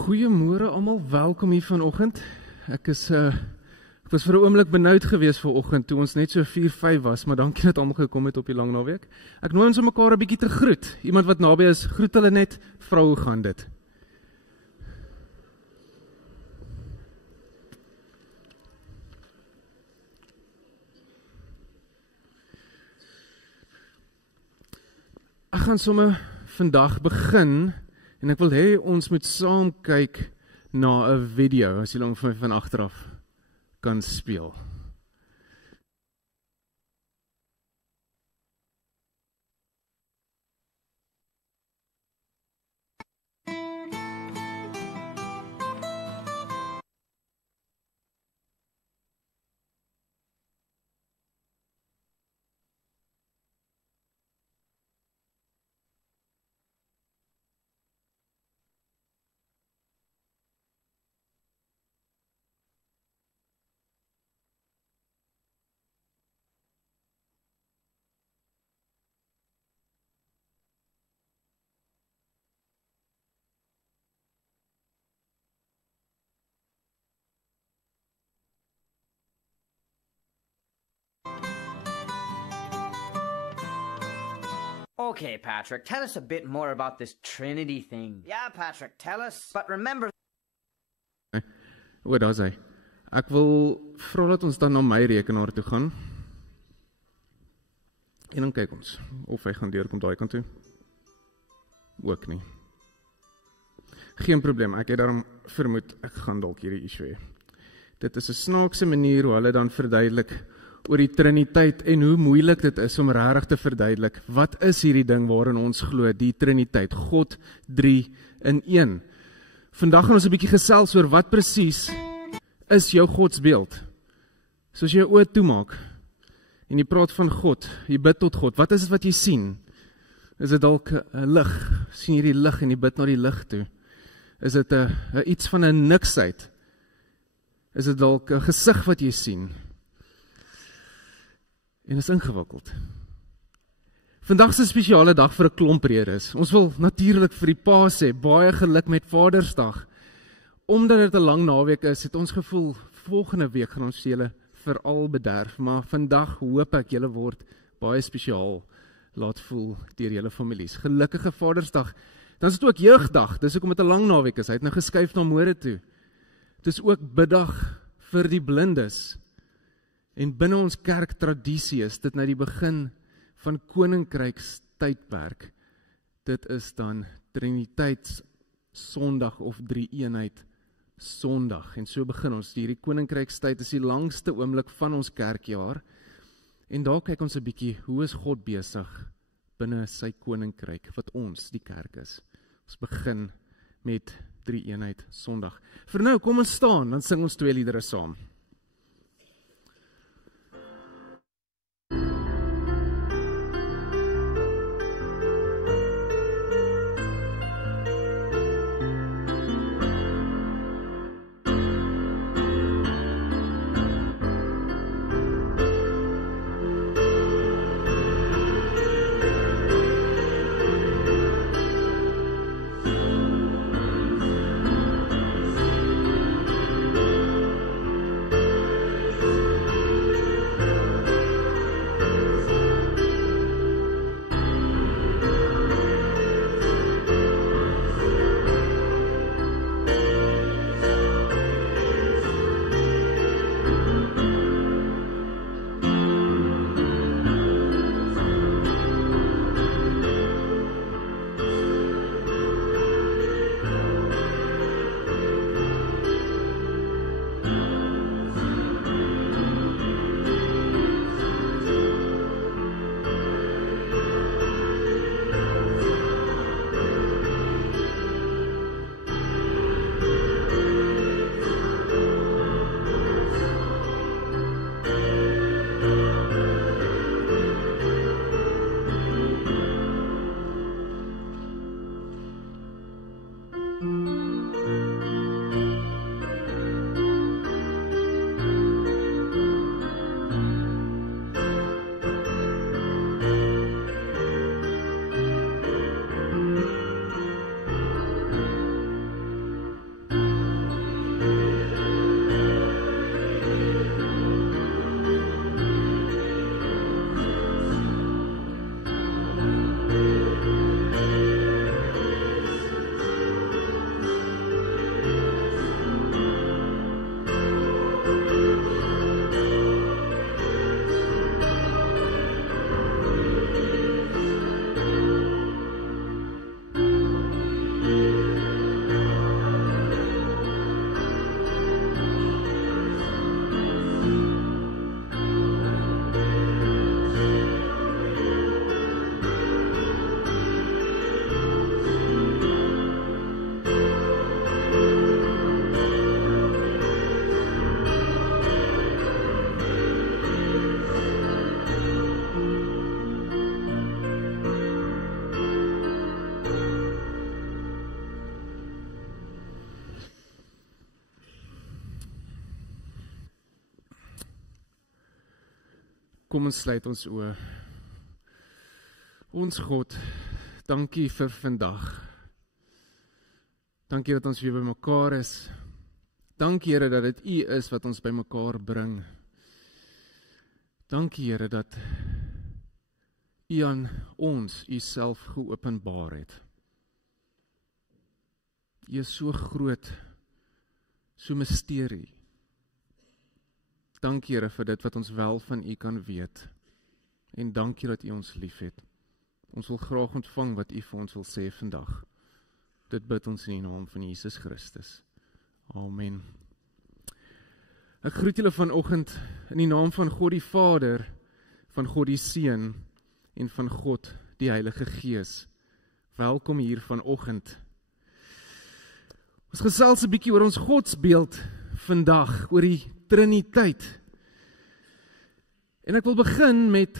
Goeiemôre almal, welkom hier vanoggend. Ek was vir 'n oomblik benoud geweest vanoggend toe ons net so 4-5 was, maar dankie dat almal gekom het op die lang naweek. Ek nooi ons om mekaar 'n bietjie te groet. Iemand wat naby is, groet hulle net. Vrou, hoe gaan dit? Ek gaan sommer vandag begin en ek wil hê ons moet saam kyk na 'n video as jy lank van agteraf kan speel. Okay, Patrick, tell us a bit more about this Trinity thing. Yeah, Patrick, tell us. But remember... Daar is hy. Ek wil vra dat ons dan na my rekenaar toe gaan. En dan kyk ons of hy gaan deurkom daai kant toe. Ook nie. Geen probleem, ek het daarom vermoed ek gaan dalk hierdie issue hê. Dit is 'n snaakse manier hoe hulle dan verduidelik oor die Triniteit en hoe moeilik dit is om regtig te verduidelik. Wat is hierdie ding waarin ons glo, die Triniteit, God 3 in 1? Vandag gaan ons 'n bietjie gesels oor wat presies is jou godsbeeld. Soos jy jou oë toemaak en jy praat van God, jy bid tot God, wat is dit wat jy sien? Is dit dalk 'n lig? Sien jy die lig en jy bid na die lig toe? Is dit 'n iets van 'n niksheid? Is dit dalk 'n gesig wat jy sien? En is ingewikkeld. Vandag is 'n spesiale dag vir 'n klomp redes. Ons wil natuurlik vir die pa sê, baie geluk met Vadersdag. Omdat dit 'n lang naweek is, het ons gevoel, volgende week gaan ons julle veral bederf, maar vandag hoop ek julle word baie spesiaal laat voel deur julle families. Gelukkige Vadersdag. Dan is dit ook jeugdag, dis hoekom dit 'n lang naweek is. Hy het nou geskuif na môre toe. Dit is ook biddag vir die blindes. En binne ons kerktradisie is dit nou die begin van Koninkrykstydperk. Dit is dan Triniteits Sondag of Drie-eenheid Sondag. En so begin ons. Hierdie Koninkrykstyd is die langste oomblik van ons kerkjaar. En daar kyk ons 'n bietjie, hoe is God besig binne sy koninkryk, wat ons, die kerk is. Ons begin met Drie-eenheid Sondag. Vir nou, kom ons staan, dan sing ons 2 liedere saam. Kom ons sluit ons oë. Ons God, dankie vir vandag. Dankie dat ons weer by mekaar is. Dankie Here dat dit U is wat ons by mekaar bring. Dankie Here dat U aan ons Uself geopenbaar het. U is so groot, so misterie. Dankie Here vir dit wat ons wel van U kan weet. En dankie dat U ons liefhet. Ons wil graag ontvang wat U vir ons wil sê vandag. Dit bid ons in die naam van Jesus Christus. Amen. Ek groet julle vanoggend in die naam van God die Vader, van God die Seun en van God die Heilige Gees. Welkom hier vanoggend. Ons gesels 'n bietjie oor ons godsbeeld vandag, oor die Triniteit. En ek wil begin met,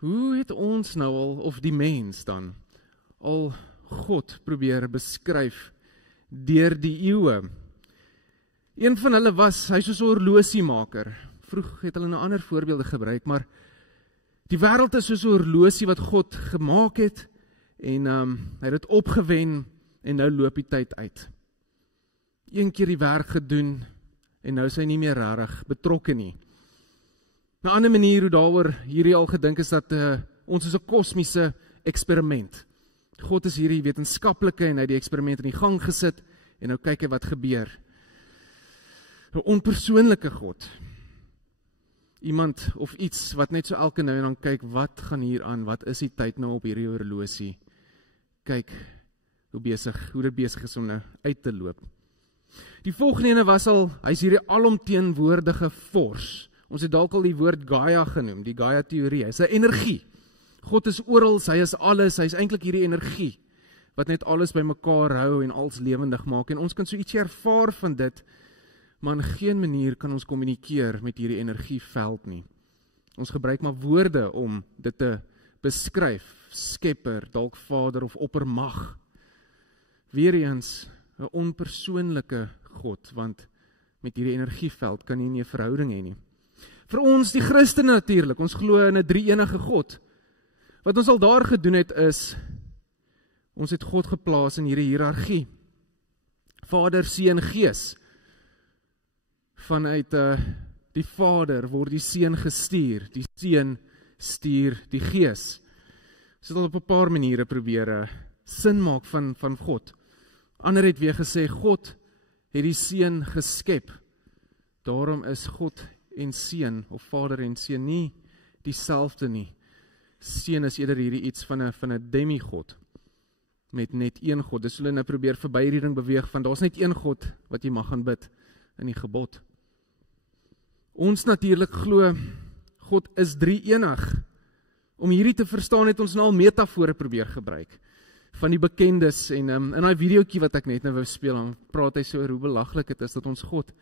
hoe het ons nou al, of die mens dan, al God probeer beskryf deur die eeue? Een van hulle was, hy soos 'n horlosiemaker. Vroeg het hulle 'n ander voorbeelde gebruik, maar die wêreld is soos 'n horlosie wat God gemaak het, en hy het dit opgewen, en nou loop die tyd uit. Een keer die werk gedoen, en nou is hy nie meer regtig betrokke nie. 'n ander manier hoe daaroor hierdie al gedink is dat ons is 'n kosmiese eksperiment. God is hierdie wetenskaplike en hy het die eksperiment in die gang gesit en nou kyk hy wat gebeur. 'n onpersoonlike God. Iemand of iets wat net so elke nou en dan kyk, wat gaan hier aan, wat is die tyd nou op hierdie horlosie? Kyk hoe dit besig is om nou uit te loop. Die volgende ene was al, hy is hierdie alomteenwoordige fors. Ons het dalk al die woord Gaia genoem, die Gaia-teorie. Hy is 'n energie. God is oral, hy is alles, hy is eintlik hierdie energie, wat net alles by mekaar hou en alles lewendig maak. En ons kan so ietsie ervaar van dit, maar in geen manier kan ons kommunikeer met hierdie energieveld nie. Ons gebruik maar woorde om dit te beskryf. Skepper, dalk Vader of oppermag. Weereens 'n onpersoonlike God, want met hierdie energieveld kan jy nie 'n verhouding hê nie. Vir ons, die Christene natuurlik, ons glo in 'n drie-enige God. Wat ons al daar gedoen het is, ons het God geplaas in hierdie hiërargie. Vader, Seun, Gees. Vanuit die Vader word die Seun gestuur, die Seun stuur die Gees. Ons het al op 'n paar maniere probeer sin maak van God. Ander het weer gesê, God het die Seun geskep. Daarom is God en Seun, of Vader en Seun, nie dieselfde nie. Seun is eerder hierdie iets van 'n demigod, met net een God. Dis hulle nou probeer verby hierdie ding beweeg, van daar's net een God, wat jy mag gaan bid, in die gebod. Ons natuurlik glo, God is drie-enig. Om hierdie te verstaan het ons nou al metafore probeer gebruik, van die bekendes, en in daai videoetjie wat ek net nou wou speel, dan praat hy so oor hoe belaglik dit is, dat ons God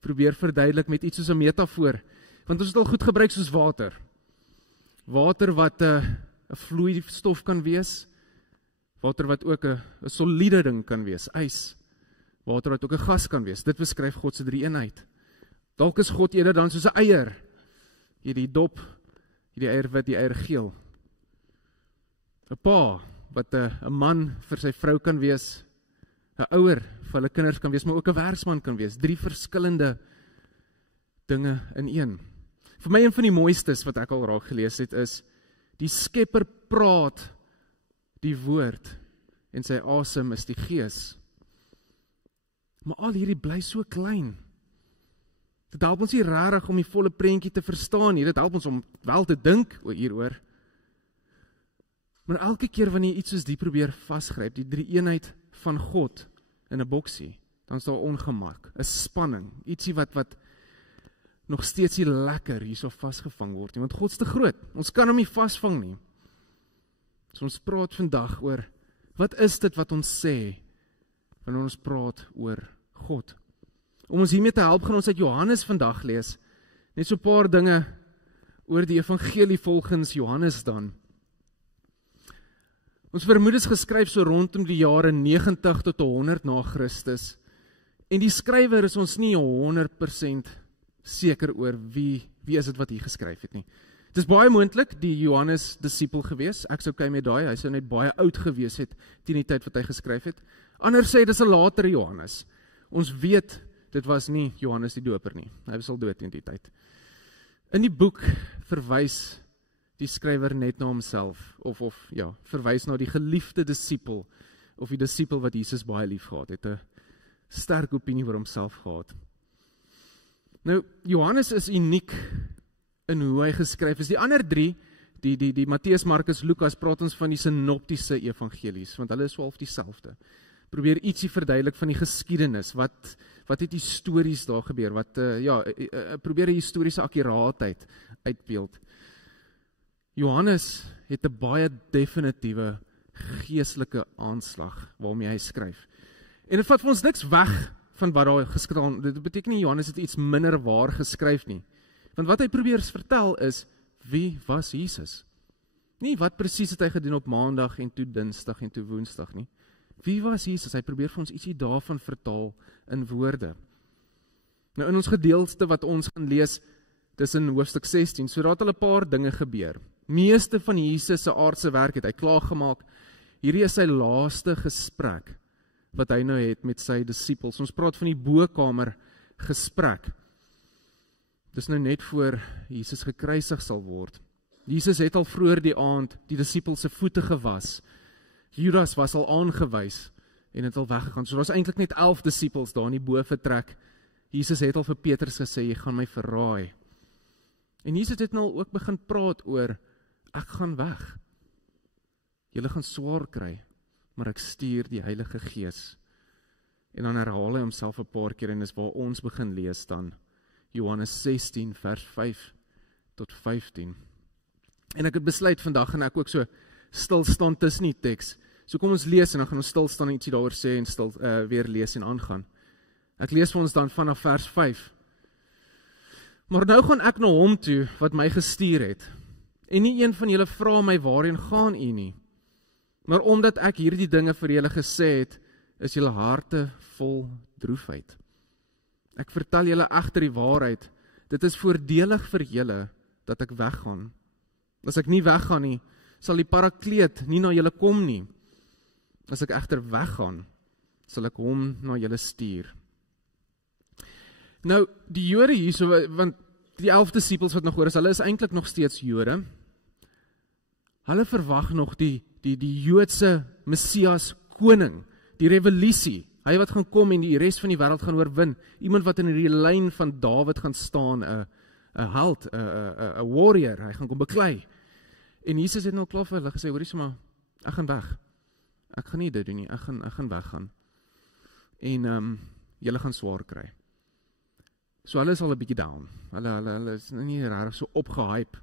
probeer verduidelik met iets soos 'n metafoor, want ons het al goed gebruik soos water. Water wat 'n vloeistof kan wees, water wat ook 'n soliede ding kan wees, ys, water wat ook 'n gas kan wees. Dit beskryf God se drie-eenheid. Dalk is God eerder dan soos 'n eier, hierdie dop, hierdie eier wit, die eier geel. 'n Pa wat 'n man vir sy vrou kan wees, 'n ouer vir hulle kinders kan wees, maar ook 'n werksman kan wees. 3 verskillende dinge in een. Vir my een van die mooistes wat ek al raak gelees het is, die Skepper praat die woord en sy asem is die Gees. Maar al hierdie bly so klein. Dit help ons nie regtig om die volle prentjie te verstaan nie. Dit help ons om wel te dink hieroor. Maar elke keer wanneer jy iets soos die probeer vasgryp, die drie-eenheid van God in 'n boksie, dan is daar ongemak, 'n spanning, ietsie wat nog steeds nie lekker hierso vasgevang word nie, want God is te groot. Ons kan hom nie vasvang nie. So ons praat vandag oor, wat is dit wat ons sê wanneer ons praat oor God? Om ons hiermee te help, gaan ons uit Johannes vandag lees, net so 'n paar dinge oor die evangelie volgens Johannes dan. Ons vermoed is geskryf so rondom die jare 90 tot 100 na Christus. En die skrywer is ons nie 100% seker oor wie is dit wat hier geskryf het nie. Het is baie moontlik die Johannes disipel gewees. Ek sou kyk met daai, hy sou net baie oud gewees het teen die tyd wat hy geskryf het. Ander sê dis 'n latere Johannes. Ons weet dit was nie Johannes die Doper nie. Hy was al dood teen die tyd. In die boek verwys die skrywer net na homself of verwys na die geliefde disipel of die disipel wat Jesus baie lief gehad het. 'n Sterk opinie oor homself gehad. Nou, Johannes is uniek in hoe hy geskryf is. Die ander drie, die Matteus, Markus, Lukas, praat ons van die synoptiese evangelies, want hulle is so half dieselfde. Probeer ietsie verduidelik van die geskiedenis, wat het histories daar gebeur, probeer die historiese akkuraatheid uitbeeld. Johannes het 'n baie definitiewe geestelike aanslag waarmee hy skryf. En dit vat vir ons niks weg van wat daar geskryf. Dit beteken nie Johannes het iets minder waar geskryf nie. Want wat hy probeer vertel is, wie was Jesus? Nie wat presies het hy gedoen op maandag en toe dinsdag en toe woensdag nie. Wie was Jesus? Hy probeer vir ons ietsie daarvan vertaal in woorde. Nou in ons gedeelte wat ons gaan lees, dis in hoofstuk 16, so daar het al 'n paar dinge gebeur. Meeste van Jesus se aardse werk het hy klaargemaak. Hierdie is sy laaste gesprek wat hy nou het met sy disippels. Ons praat van die bokkamer gesprek. Dis nou net voor Jesus gekruisig sal word. Jesus het al vroeër die aand die disippels se voete gewas. Judas was al aangewys en het al weggegaan. So daar's eintlik net 11 disippels daar in die bovertrek. Jesus het al vir Petrus gesê, jy gaan my verraai. En Jesus het nou ook begin praat oor, ek gaan weg. Julle gaan swaar kry, maar ek stuur die Heilige Gees. En dan herhaal hy homself 'n paar keer en dis waar ons begin lees dan. Johannes 16 vers 5 tot 15. En ek het besluit vandag gaan ek ook so stil staan tussen die teks. So kom ons lees en dan gaan ons stil staan en ietsie daaroor sê en weer lees en aangaan. Ek lees vir ons dan vanaf vers 5. Maar nou gaan ek na hom toe wat my gestuur het. En nie een van julle vra my waarheen gaan u nie. Maar omdat ek hierdie dinge vir julle gesê het, is julle harte vol droefheid. Ek vertel julle egter die waarheid. Dit is voordelig vir julle dat ek weggaan. As ek nie weggaan nie, sal die Parakleet nie na julle kom nie. As ek egter weggaan, sal ek hom na julle stuur. Nou, die Jode hierso, want die 11 disippels wat nog oor is, hulle is eintlik nog steeds Jode. Hulle verwag nog die Joodse Messias koning, die revolusie. Hy wat gaan kom en die res van die wêreld gaan oorwin. Iemand wat in die lyn van Dawid gaan staan, 'n held, 'n warrior, hy gaan kom beklei. En Jesus het nou klaar vir hulle gesê, hoorie sommer, ek gaan weg. Ek gaan nie dit doen nie, ek gaan weggaan. En julle gaan swaar kry. So hulle is al 'n bietjie down. Hulle is nie regtig so opgehype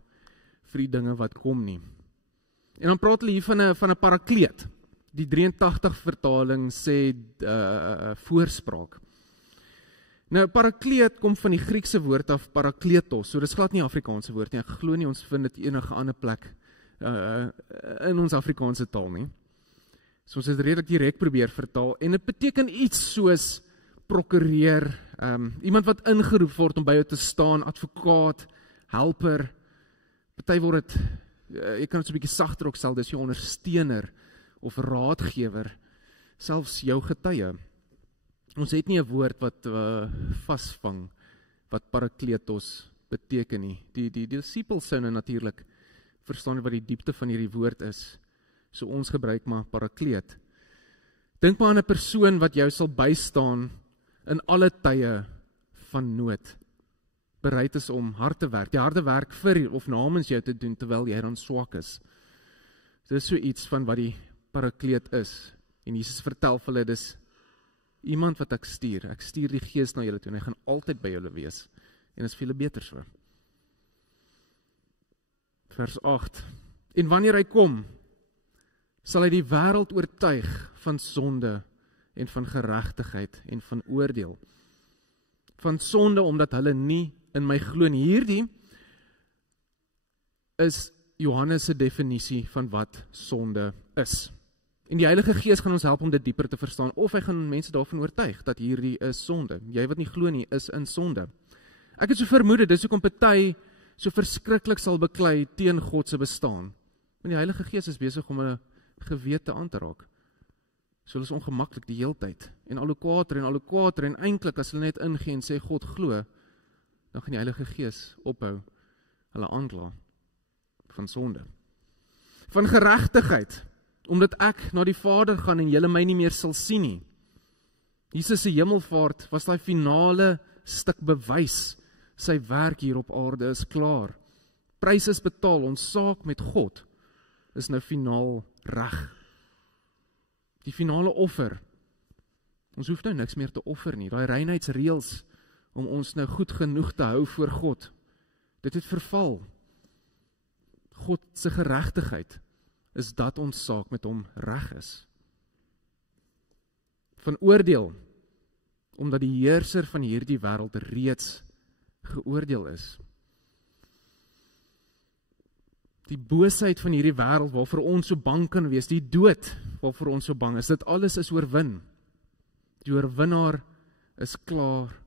vir die dinge wat kom nie. En dan praat hulle hier van 'n parakleet. Die 83 vertaling sê voorspraak. Nou, parakleet kom van die Griekse woord af, parakletos. So dis glad nie Afrikaanse woord nie. Ek glo nie ons vind dit enige ander plek in ons Afrikaanse taal nie. So ons het redelik direk probeer vertaal. En dit beteken iets soos prokureur, iemand wat ingeroep word om by jou te staan, advokaat, helper. Party word dit, jy kan dit so 'n bietjie sagter ook stel, dis jou ondersteuner of raadgewer, selfs jou getuie. Ons het nie 'n woord wat vasvang wat parakletos beteken nie. Die disipels sou nou natuurlik verstaan wat die diepte van hierdie woord is. So ons gebruik maar parakleet. Dink maar aan 'n persoon wat jou sal bystaan in alle tye van nood. Bereid is om hard te werk, die harde werk vir of namens jou te doen terwyl jy dan swak is. Dit is so iets van wat die parakleet is. En Jesus vertel vir hulle, dis iemand wat ek stuur die Gees na julle toe, en hy gaan altyd by julle wees, en is vir julle beter so. Vers 8, en wanneer hy kom, sal hy die wêreld oortuig van sonde, en van geregtigheid, en van oordeel. Van sonde, omdat hulle nie in my glo nie. Hierdie is Johannes se definisie van wat sonde is. En die Heilige Gees gaan ons help om dit dieper te verstaan, of hy gaan mense daarvan oortuig, dat hierdie is sonde. Jy wat nie glo nie, is in sonde. Ek het so vermoed, dis hoekom party so verskriklik sal beklei teen God se bestaan. Want die Heilige Gees is besig om 'n gewete aan te raak. So hulle is ongemaklik die heeltyd. En al hoe kwaadder en eintlik as hulle net ingee en sê God glo, dan gaan die Heilige Gees ophou hulle aankla van sonde. Van geregtigheid, omdat ek na die Vader gaan en julle my nie meer sal sien nie. Jesus se hemelvaart was daai finale stuk bewys. Sy werk hier op aarde is klaar. Prys is betaal, ons saak met God is nou finaal reg. Die finale offer. Ons hoef nou niks meer te offer nie. Daai reinheidsreëls om ons nou goed genoeg te hou voor God. Dit het verval. God se geregtigheid is dat ons saak met hom reg is. Van oordeel, omdat die heerser van hierdie wêreld reeds geoordeel is. Die boosheid van hierdie wêreld waarvoor ons so bang kan wees, die dood waarvoor ons so bang is, dit alles is oorwin. Die oorwinnaar is klaar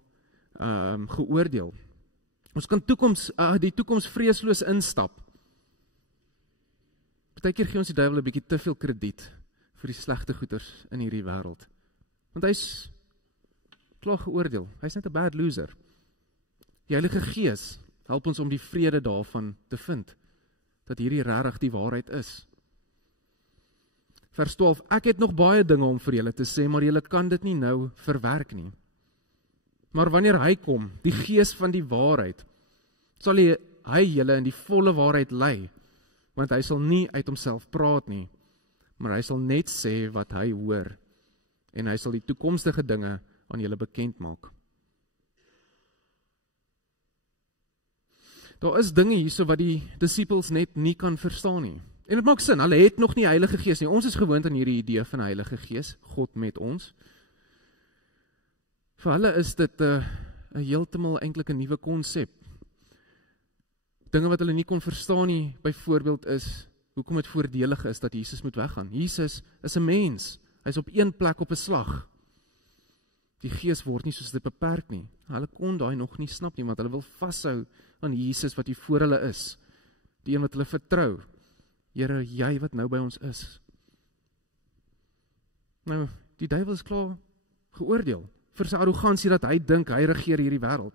geoordeel. Ons kan die toekoms vreesloos instap. Partykeer gee ons die duiwel 'n bietjie te veel krediet vir die slegte goeders in hierdie wêreld. Want hy's klaar geoordeel. Hy's net 'n bad loser. Die Heilige Gees help ons om die vrede daarvan te vind, dat hierdie regtig die waarheid is. Vers 12, ek het nog baie dinge om vir julle te sê, maar julle kan dit nie nou verwerk nie. Maar wanneer hy kom, die Gees van die waarheid, sal hy julle in die volle waarheid lei, want hy sal nie uit homself praat nie, maar hy sal net sê wat hy hoor, en hy sal die toekomstige dinge aan julle bekend maak. Daar is dinge hierso wat die disippels net nie kan verstaan nie. En dit maak sin, hulle het nog nie Heilige Gees nie. Ons is gewoond aan hierdie idee van Heilige Gees, God met ons. Vir hulle is dit 'n heeltemal eintlik 'n nuwe konsep. Dinge wat hulle nie kon verstaan nie, byvoorbeeld is hoekom dit voordelig is dat Jesus moet weggaan. Jesus is 'n mens. Hy's op een plek op 'n slag. Die Gees word nie soos dit beperk nie. Hulle kon daai nog nie snap nie, want hulle wil vashou aan Jesus wat hier voor hulle is. Die een wat hulle vertrou. Here, jy wat nou by ons is. Nou, die duiwel is klaar geoordeel vir sy arrogansie dat hy dink hy regeer hierdie wêreld.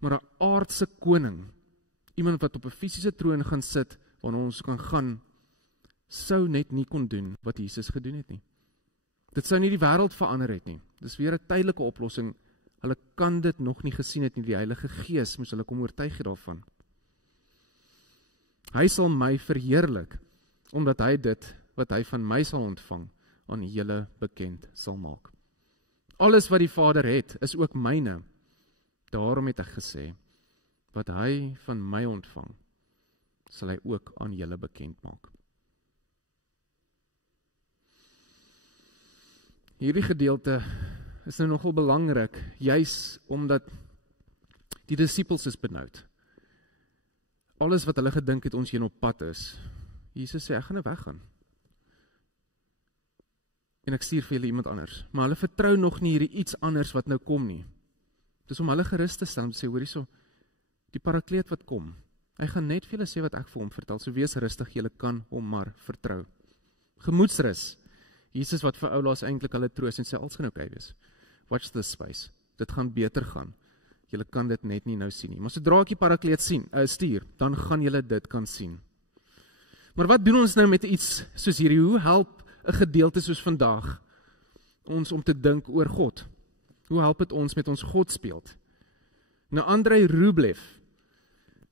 Maar 'n aardse koning, iemand wat op 'n fisiese troon gaan sit, waarna ons kan gaan, sou net nie kon doen wat Jesus gedoen het nie. Dit sou nie die wêreld verander het nie. Dis weer 'n tydelike oplossing. Hulle kan dit nog nie gesien het nie. Die Heilige Gees moes hulle kom oortuig daarvan. Hy sal my verheerlik, omdat hy dit wat hy van my sal ontvang, aan julle bekend sal maak. Alles wat die Vader het, is ook myne. Daarom het ek gesê, wat hy van my ontvang, sal hy ook aan julle bekend maak. Hierdie gedeelte is nou nogal belangrik, juis omdat die disippels is benoud. Alles wat hulle gedink het ons hier op pad is. Jesus sê, ek gaan nou weggaan. En ek stuur vir julle iemand anders. Maar hulle vertrou nog nie hierdie iets anders wat nou kom nie. Dis om hulle gerus te stel, om te sê, hoor hierso, die parakleet wat kom, hy gaan net vir julle sê wat ek vir hom vertel, so wees rustig, julle kan hom maar vertrou. Gemoedsrus. Jesus wat vir oulaas eintlik hulle troos en sê, alles gaan oukei wees. Watch this space. Dit gaan beter gaan. Julle kan dit net nie nou sien nie. Maar sodra ek die parakleet stuur, dan gaan julle dit kan sien. Maar wat doen ons nou met iets soos hierdie? Hoe help 'n gedeelte soos vandag ons om te dink oor God? Hoe help dit ons met ons godsbeeld? Nou Andrei Rublev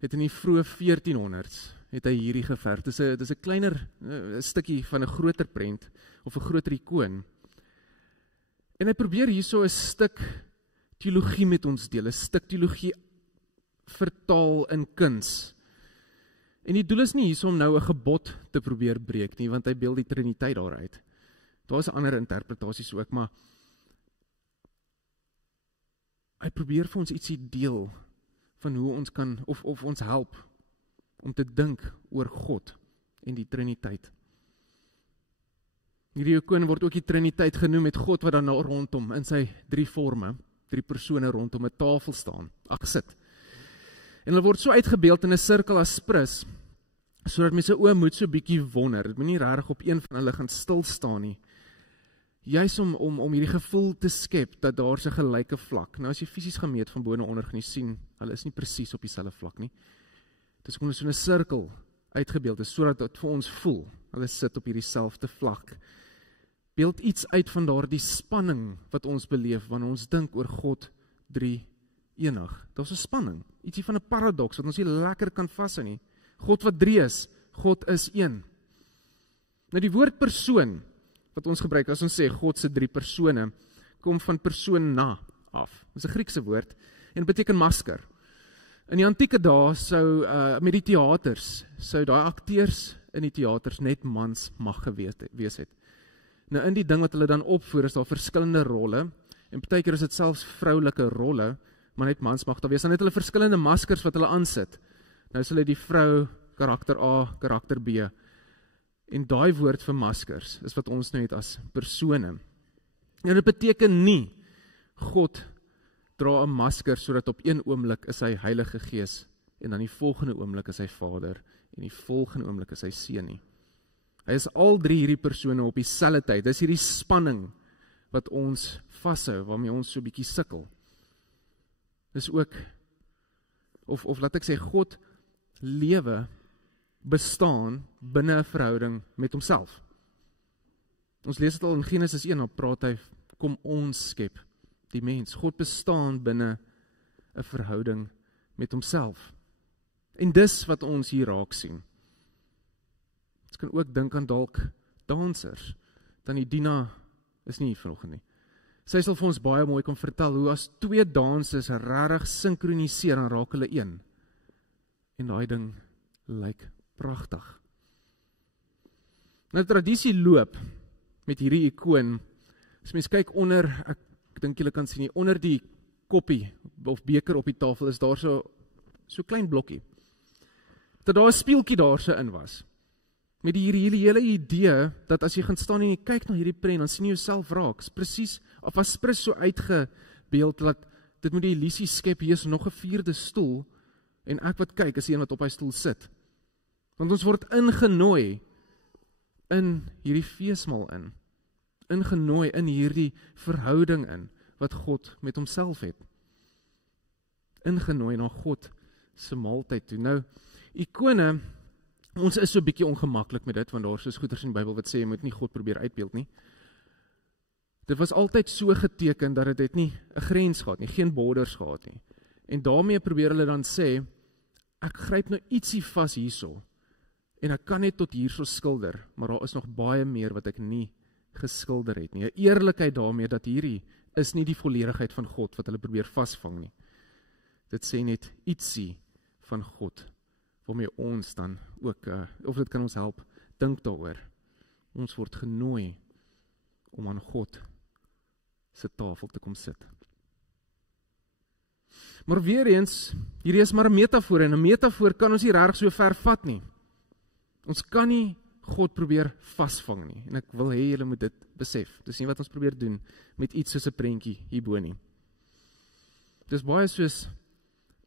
het in die vroeë 1400s het hy hierdie geverf. Dit is 'n kleiner stukkie van 'n groter prent of 'n groter ikoon. En hy probeer hierso 'n stuk teologie met ons deel, 'n stuk teologie vertaal in kuns. En die doel is nie hierso om nou 'n gebod te probeer breek nie, want hy beeld die Triniteit daaruit. Daar is ander interpretasies ook, maar hy probeer vir ons ietsie deel van hoe ons kan, of ons help om te dink oor God en die Triniteit. Hierdie ikoon word ook die Triniteit genoem, met God wat dan nou rondom in sy 3 forme, 3 persone rondom 'n tafel staan. Ag sit. En hulle word so uitgebeeld in 'n sirkel as prins, sodat mense oë moet so bietjie wonder. Dit moet nie regtig op een van hulle gaan stil staan nie. Juis om hierdie gevoel te skep dat daar 'n gelyke vlak. Nou as jy fisies gemeet van bo na onder gaan jy sien, hulle is nie presies op dieselfde vlak nie. Dis kom so 'n sirkel uitgebeeld is sodat dit vir ons voel. Hulle sit op hierdie selfde vlak. Beeld iets uit van daardie spanning wat ons beleef wanneer ons dink oor God 3 enig. Daar's 'n spanning, ietsie van 'n paradoks wat ons nie lekker kan vashou nie. God wat 3 is, God is 1. Nou die woord persoon wat ons gebruik as ons sê God se 3 persone, kom van persona af. Dit is 'n Griekse woord en beteken masker. In die antieke dae sou met die teaters, sou daai akteurs in die teaters net mans mag gewees het. Nou in die ding wat hulle dan opvoer is daar verskillende rolle en partykeer is dit selfs vroulike rolle, maar net mans mag daar wees. Dan het hulle verskillende maskers wat hulle aansit. Nou is hulle die vrou, karakter A, karakter B. En daai woord vir maskers is wat ons nou het as persone. En dit beteken nie God dra 'n masker sodat op een oomblik is hy Heilige Gees en dan die volgende oomblik is hy Vader en die volgende oomblik is hy Seun nie. Hy is al 3 hierdie persone op dieselfde tyd. Dis hierdie spanning wat ons vashou, waarmee ons so bietjie sukkel. Dis ook of laat ek sê God lewe bestaan binne 'n verhouding met homself. Ons lees dit al in Genesis 1, op praat hy, kom ons skep die mens. God bestaan binne 'n verhouding met homself. En dis wat ons hier raak sien. Ons kan ook dink aan dalk dansers. Tannie Dina is nie hier vanoggend nie. Sy sal vir ons baie mooi kom vertel hoe as 2 dansers regtig sinkroniseer, dan raak hulle een. En daai ding lyk pragtig. Nou tradisie loop met hierdie ikoon. As mens kyk onder, ek dink julle kan sien, onder die koppie of beker op die tafel is daar so klein blokkie. Dat daar 'n speeltjie daar so in was. Met hierdie hele idee dat as jy gaan staan en jy kyk na hierdie prent, dan sien jy jouself raak. Presies of as prins so uitgebeeld dat dit moet die illusie skep, hier is nog 'n 4de stoel en ek wat kyk is die een wat op hy stoel sit. Want ons word ingenooi in hierdie feesmaal in. Ingenooi in hierdie verhouding in wat God met homself het. Ingenooi na God se maaltyd toe. Nou, ikone, ons is so bietjie ongemaklik met dit, want daar is goeters in die Bybel wat sê, jy moet nie God probeer uitbeeld nie. Dit was altyd so geteken, dat dit nie 'n grens gehad nie, geen borders gehad nie. En daarmee probeer hulle dan sê, ek gryp nou ietsie vas hierso, en ek kan net tot hierso skilder, maar daar is nog baie meer wat ek nie geskilder het nie. 'n Eerlikheid daarmee, dat hierdie is nie die volledigheid van God, wat hulle probeer vasvang nie. Dit sê net ietsie van God, waarmee ons dan ook, of dit kan ons help, dink daaroor. Ons word genooi om aan God se tafel te kom sit. Maar weer eens, hierdie is maar 'n metafoor, en 'n metafoor kan ons nie regtig so ver vat nie. Ons kan nie God probeer vasvang nie, en ek wil hê julle moet dit besef. Dis nie wat ons probeer doen met iets soos 'n prentjie hierbo nie. Dis baie soos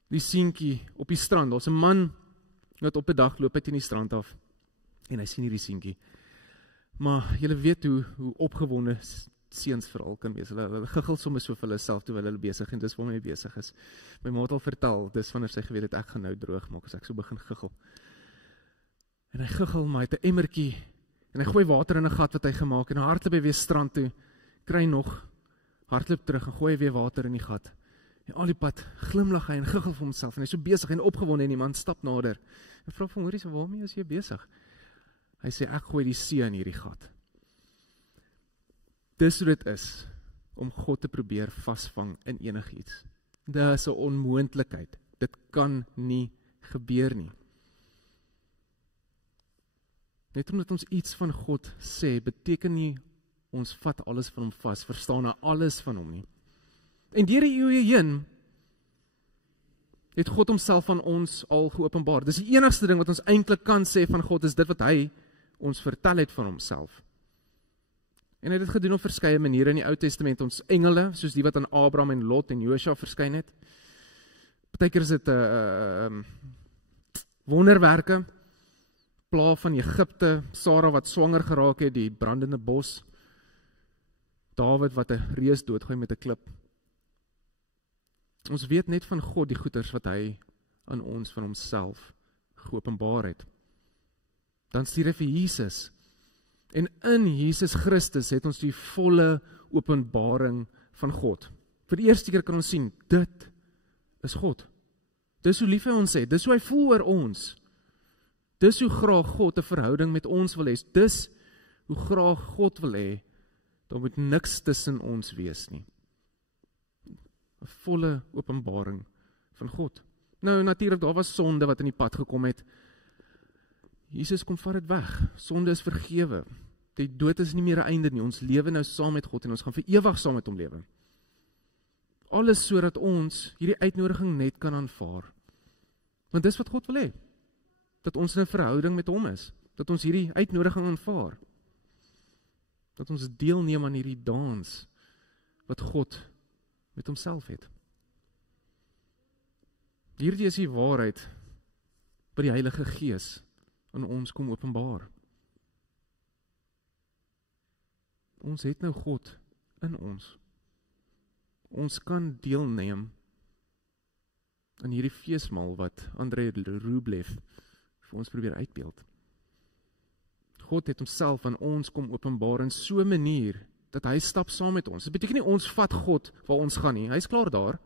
die seentjie op die strand. Daar's 'n man wat op 'n dag loop uit in die strand af, en hy sien hierdie seentjie. Maar julle weet hoe opgewonde seuns veral kan wees. Hulle giggel soms so vir hulle self terwyl hulle besig en dis waarmee hy besig is. My ma het al vertel, dis wanneer sy geweet het ek gaan nou droog maak as ek so begin giggel. En hy giggel, maar hy het 'n emmertjie en hy gooi water in 'n gat wat hy gemaak en hardloop hy weer strand toe, kry nog, hardloop terug en gooi weer water in die gat. En al die pad glimlag hy en giggel vir homself en hy is so besig en opgewonde en die man stap nader. En vra van, hoorie, so waarmee is jy besig? Hy sê, ek gooi die see in hierdie gat. Dis hoe dit is om God te probeer vasvang in enigiets. Dit is 'n onmoontlikheid. Dit kan nie gebeur nie. Net omdat ons iets van God sê, beteken nie ons vat alles van hom vas, verstaan na alles van hom nie. En deur die eeue heen het God homself aan ons al geopenbaar. Dis die enigste ding wat ons eintlik kan sê van God, is dit wat hy ons vertel het van homself. En hy het dit gedoen op verskeie maniere in die Ou Testament, ons engele, soos die wat aan Abraham en Lot en Josua verskyn het. Partykeer is dit wonderwerke, pla van Egipte, Sara wat swanger geraak het, die brandende bos, Dawid wat 'n reus doodgooi met 'n klip. Ons weet net van God die goeders wat hy aan ons van homself geopenbaar het. Dan stuur hy vir Jesus. En in Jesus Christus het ons die volle openbaring van God. Vir die eerste keer kan ons sien, dit is God. Dis hoe lief hy ons het, dis hoe hy voel oor ons. Dis hoe graag God 'n verhouding met ons wil hê. Dis hoe graag God wil hê, daar moet niks tussen ons wees nie. 'n Volle openbaring van God. Nou natuurlik, daar was sonde wat in die pad gekom het. Jesus kom vat dit weg. Sonde is vergewe. Die dood is nie meer 'n einde nie. Ons lewe nou saam met God en ons gaan vir ewig saam met hom lewe. Alles sodat ons hierdie uitnodiging net kan aanvaar. Want dis wat God wil hê. Dat ons in 'n verhouding met hom is. Dat ons hierdie uitnodiging aanvaar. Dat ons deelneem aan hierdie dans wat God met homself het. Hierdie is die waarheid wat die Heilige Gees aan ons kom openbaar. Ons het nou God in ons. Ons kan deelneem aan hierdie feesmaal wat Andrei Rublev vir ons probeer uitbeeld. God het homself aan ons kom openbaar in so 'n manier dat hy stap saam met ons. Dit beteken nie ons vat God waar ons gaan nie. Hy's klaar daar.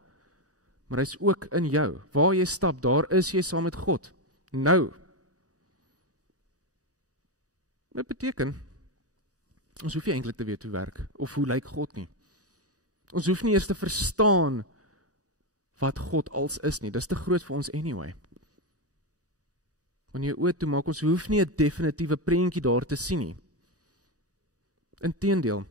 Maar hy's ook in jou. Waar jy stap, daar is jy saam met God. Nou. Dit beteken ons hoef nie eintlik te weet hoe werk of hoe lyk God nie. Ons hoef nie eers te verstaan wat God als is nie. Dis te groot vir ons anyway. Wanneer jy oë toe maak, ons hoef nie 'n definitiewe prentjie daar te sien nie. Inteendeel,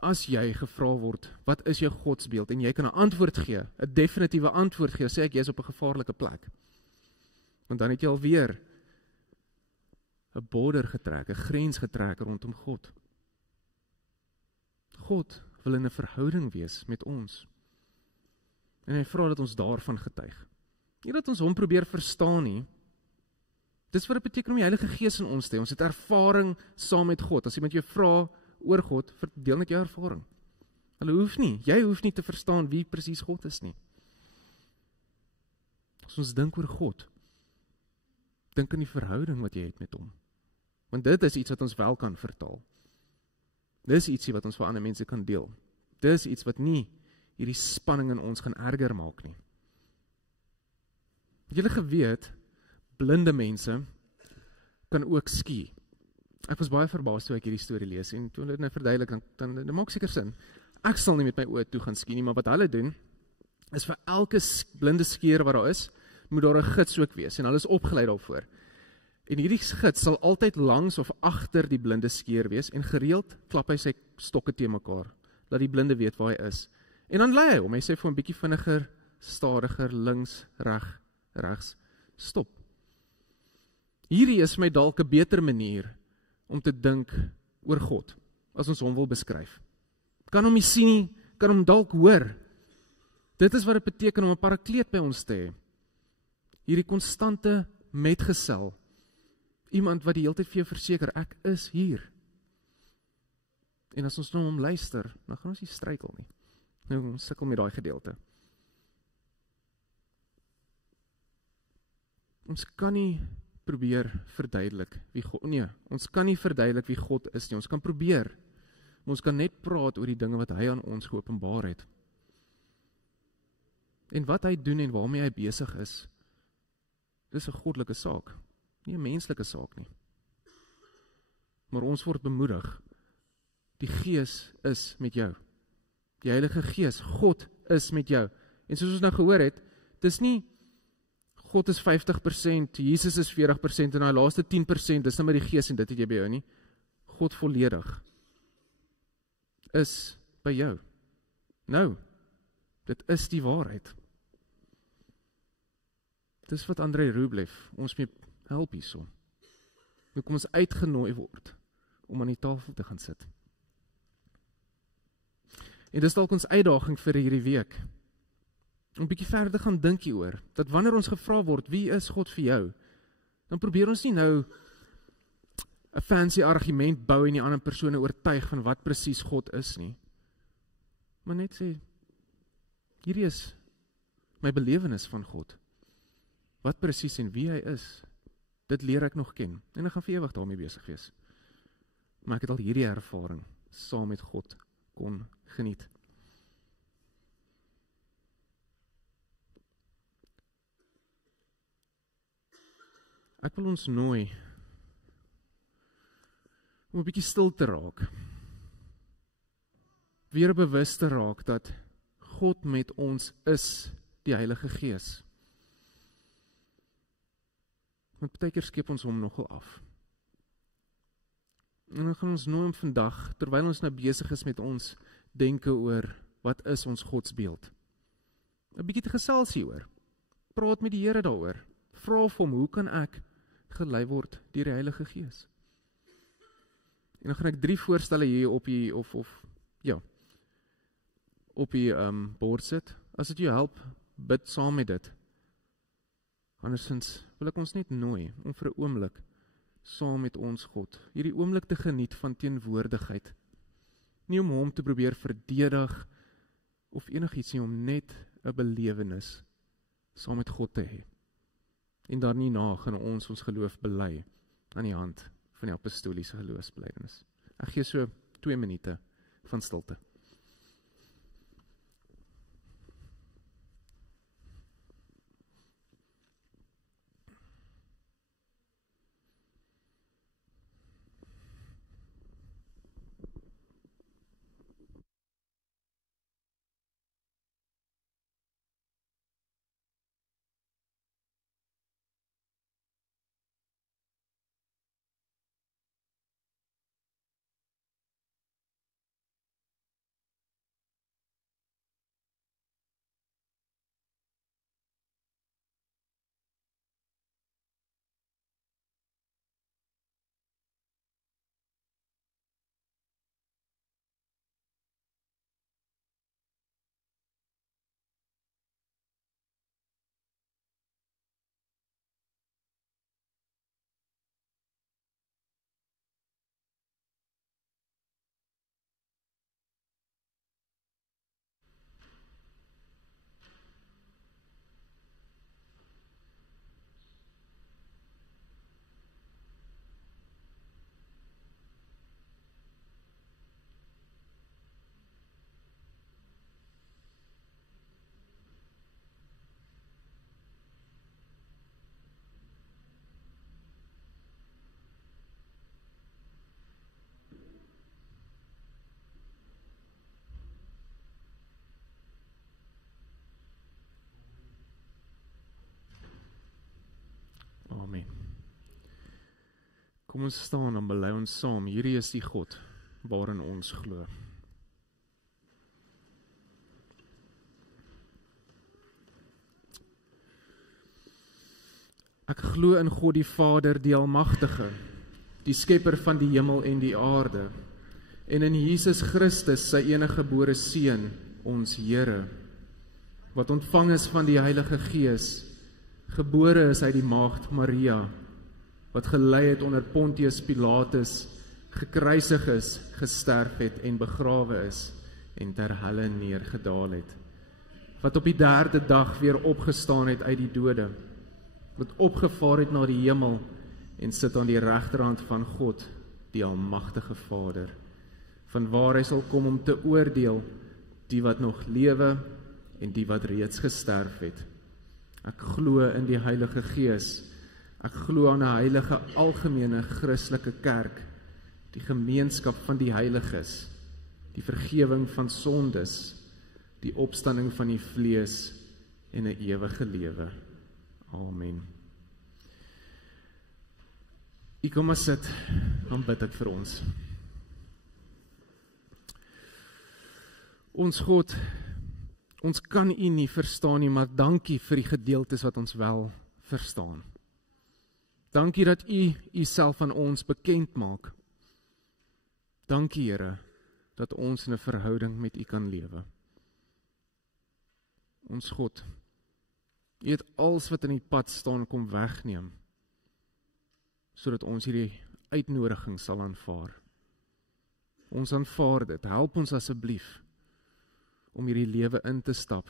as jy gevra word, wat is jou godsbeeld, en jy kan 'n antwoord gee, 'n definitiewe antwoord gee, sê ek, jy is op 'n gevaarlike plek. Want dan het jy alweer 'n border getrek, 'n grens getrek rondom God. God wil in 'n verhouding wees met ons. En hy vra dat ons daarvan getuig. Nie dat ons hom probeer verstaan nie. Dis wat dit beteken om die Heilige Gees in ons te hê. Ons het ervaring saam met God. As iemand jou vra oor God, verdeel net jou ervaring. Hulle hoef nie, jy hoef nie te verstaan wie presies God is nie. As ons dink oor God, dink aan die verhouding wat jy het met hom. Want dit is iets wat ons wel kan vertaal. Dis ietsie wat ons vir ander mense kan deel. Dis iets wat nie hierdie spanning in ons gaan erger maak nie. Het julle geweet, blinde mense kan ook ski. Ek was baie verbaas toe ek hierdie storie lees, en toe hulle dit nou verduidelik, dan maak seker sin. Ek sal nie met my oë toe gaan ski nie, maar wat hulle doen, is vir elke blinde skieër wat daar is, moet daar 'n gids ook wees, en hulle is opgelei daarvoor. En hierdie gids sal altyd langs of agter die blinde skieër wees, en gereeld klap hy sy stokke teen mekaar, laat die blinde weet waar hy is. En dan lei hy hom, hy sê vir hom 'n bietjie vinniger, stadiger, links, regs, stop. Hierdie is my dalk 'n beter manier om te dink oor God, as ons hom wil beskryf. Kan hom nie sien nie, kan hom dalk hoor. Dit is wat dit beteken om 'n parakleet by ons te hê. Hierdie konstante metgesel. Iemand wat die hele tyd vir jou verseker, ek is hier. En as ons nou hom luister, dan gaan ons nie struikel nie. Nou ons sukkel met daai gedeelte. Ons kan nie probeer verduidelik wie God, nee, ons kan nie verduidelik wie God is nie. Ons kan probeer, maar ons kan net praat oor die dinge wat hy aan ons geopenbaar het. En wat hy doen en waarmee hy besig is, dis 'n goddelike saak, nie 'n menslike saak nie. Maar ons word bemoedig, die Gees is met jou. Die Heilige Gees, God is met jou. En soos ons nou gehoor het, dis nie God is 50%, Jesus is 40% en daai laaste 10%, dis nou maar die Gees en dit het jy by jou nie. God volledig is by jou. Nou, dit is die waarheid. Dis wat Andrei Rublev ons mee help hierso. Nou kom ons uitgenooi word om aan die tafel te gaan sit. En dis dalk ons uitdaging vir hierdie week. om 'n bietjie verder gaan dink hieroor, dat wanneer ons gevra word, wie is God vir jou? Dan probeer ons nie nou 'n fancy argument bou en die ander persone oortuig van wat presies God is nie. Maar net sê, hierdie is my belewenis van God. Wat presies en wie hy is, dit leer ek nog ken. En ek gaan vir ewig daarmee besig wees. Maar ek het al hierdie ervaring saam met God kon geniet. Ek wil ons nooi om 'n bietjie stil te raak. Weer bewus te raak dat God met ons is, die Heilige Gees. Want baie keer skep ons hom nogal af. En dan gaan ons nooi om vandag, terwyl ons nou besig is met ons denke oor wat is ons godsbeeld, 'n bietjie te gesels hieroor. Praat met die Here daaroor. Vra vir hom, hoe kan ek gelei word deur die Heilige Gees? En dan gaan ek 3 voorstelle hier op die op die bord sit. As dit jou help, bid saam met dit. Andersins wil ek ons net nooi om vir 'n oomblik saam met ons God hierdie oomblik te geniet van teenwoordigheid. Nie om hom te probeer verdedig of enigiets nie, om net 'n belewenis saam met God te hê. En daarna gaan ons geloof bely aan die hand van die apostoliese geloofsbelijdenis. Ek gee so 2 minute van stilte. Amen. Kom ons staan en bely ons saam, hierdie is die God waarin ons glo. Ek glo in God die Vader, die Almagtige, die skepper van die hemel en die aarde, en in Jesus Christus, sy eniggebore Seun, ons Here, wat ontvang is van die Heilige Gees, gebore is uit die maagd Maria, wat gelei het onder Pontius Pilatus, gekruisig is, gesterf het en begrawe is, en ter helle neergedaal het, wat op die 3de dag weer opgestaan het uit die dode, wat opgevaar het na die hemel, en sit aan die regterhand van God, die Almagtige Vader, van waar hy sal kom om te oordeel, die wat nog lewe, en die wat reeds gesterf het. Ek glo in die Heilige Gees, ek glo aan 'n heilige algemene Christelike kerk, die gemeenskap van die heiliges, die vergewing van sondes, die opstanding van die vlees en 'n ewige lewe. Amen. U kom maar sit, dan bid ek vir ons. Ons God, ons kan U nie verstaan nie, maar dankie vir die gedeeltes wat ons wel verstaan. Dankie dat U Uself aan ons bekend maak. Dankie, Here, dat ons in 'n verhouding met U kan lewe. ons God, U het alles wat in die pad staan kom wegneem, sodat ons hierdie uitnodiging sal aanvaar. Ons aanvaar dit, help ons asseblief om hierdie lewe in te stap,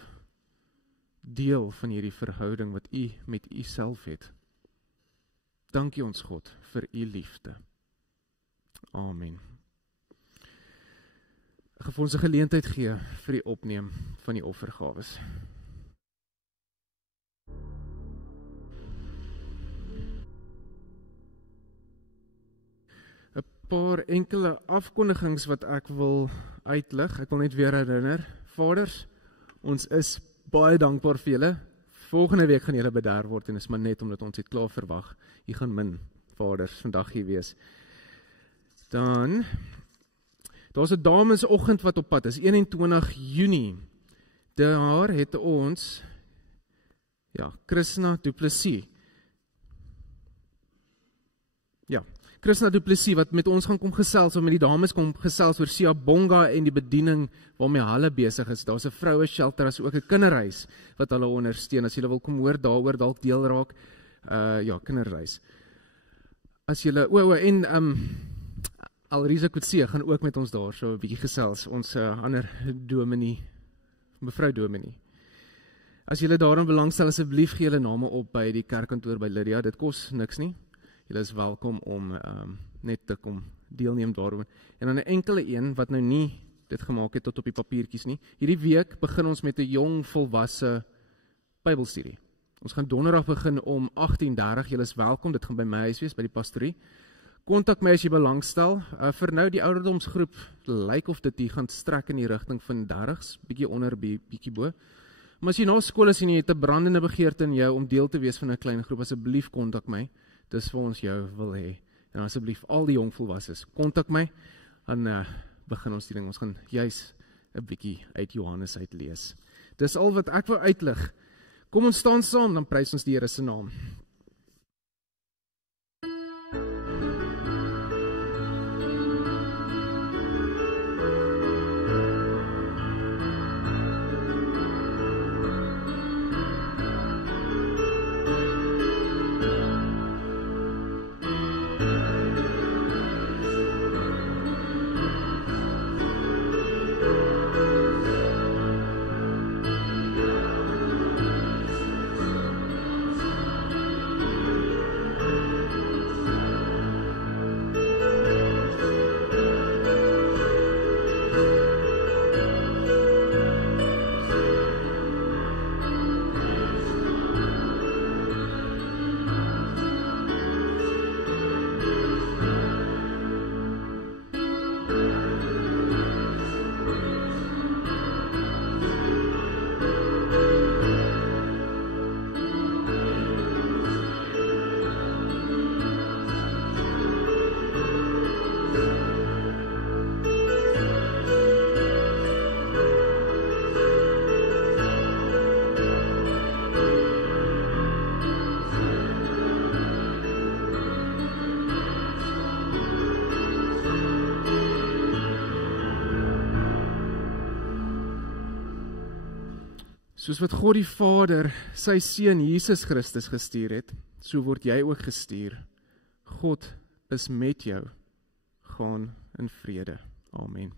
deel van hierdie verhouding wat U met U self het. Dankie ons God vir U liefde. Amen. Ek gaan vir ons 'n geleentheid gee vir die opneem van die offergawes. 'n Paar enkele afkondigings wat ek wil uitlig. Ek wil net weer herinner, vaders, ons is baie dankbaar vir julle. Volgende week gaan julle bederf word en is maar net omdat ons het klaar verwag. Hier gaan min vaders vandag hier wees. Dan, daar's 'n damesoggend wat op pad is, 21 Junie. Daar het ons, Krishna Du Plessis. Krishna Du Plessis wat met ons gaan kom gesels, of met die dames kom gesels oor Siyabonga en die bediening waarmee hulle besig is. Daar's 'n vroue shelter, as ook 'n kinderhuis wat hulle ondersteun. As julle wil kom hoor daaroor, dalk deel raak, kinderhuis. As julle Alrisa Kutse gaan ook met ons daar so 'n bietjie gesels, ons ander dominee, mevrou dominee. As julle daarin belangstel, asseblief gee julle name op by die kerkkantoor by Lydia. Dit kos niks nie. Julle is welkom om net te kom deelneem daaroor. En dan 'n enkele een wat nou nie dit gemaak het tot op die papiertjies nie. Hierdie week begin ons met 'n jong volwasse Bybelstudie. Ons gaan donderdag begin om 18:30. Julle is welkom. Dit gaan by my huis wees by die pastorie. Kontak my as jy belangstel. Vir nou die ouderdomsgroep lyk of dit hier gaan strek in die rigting van 30s, bietjie onder, bietjie bo. Maar as jy na skool is en jy het 'n brandende begeerte in jou om deel te wees van 'n klein groep, asseblief kontak my. Dis vir ons jou wil hê. En asseblief al die jong volwasses, kontak my, dan begin ons die ding. Ons gaan juis 'n bietjie uit Johannes uit lees. Dis al wat ek wil uitlig. Kom ons staan saam, dan prys ons die Here se naam. Soos wat God die Vader sy Seun Jesus Christus gestuur het, so word jy ook gestuur. God is met jou. Gaan in vrede. Amen.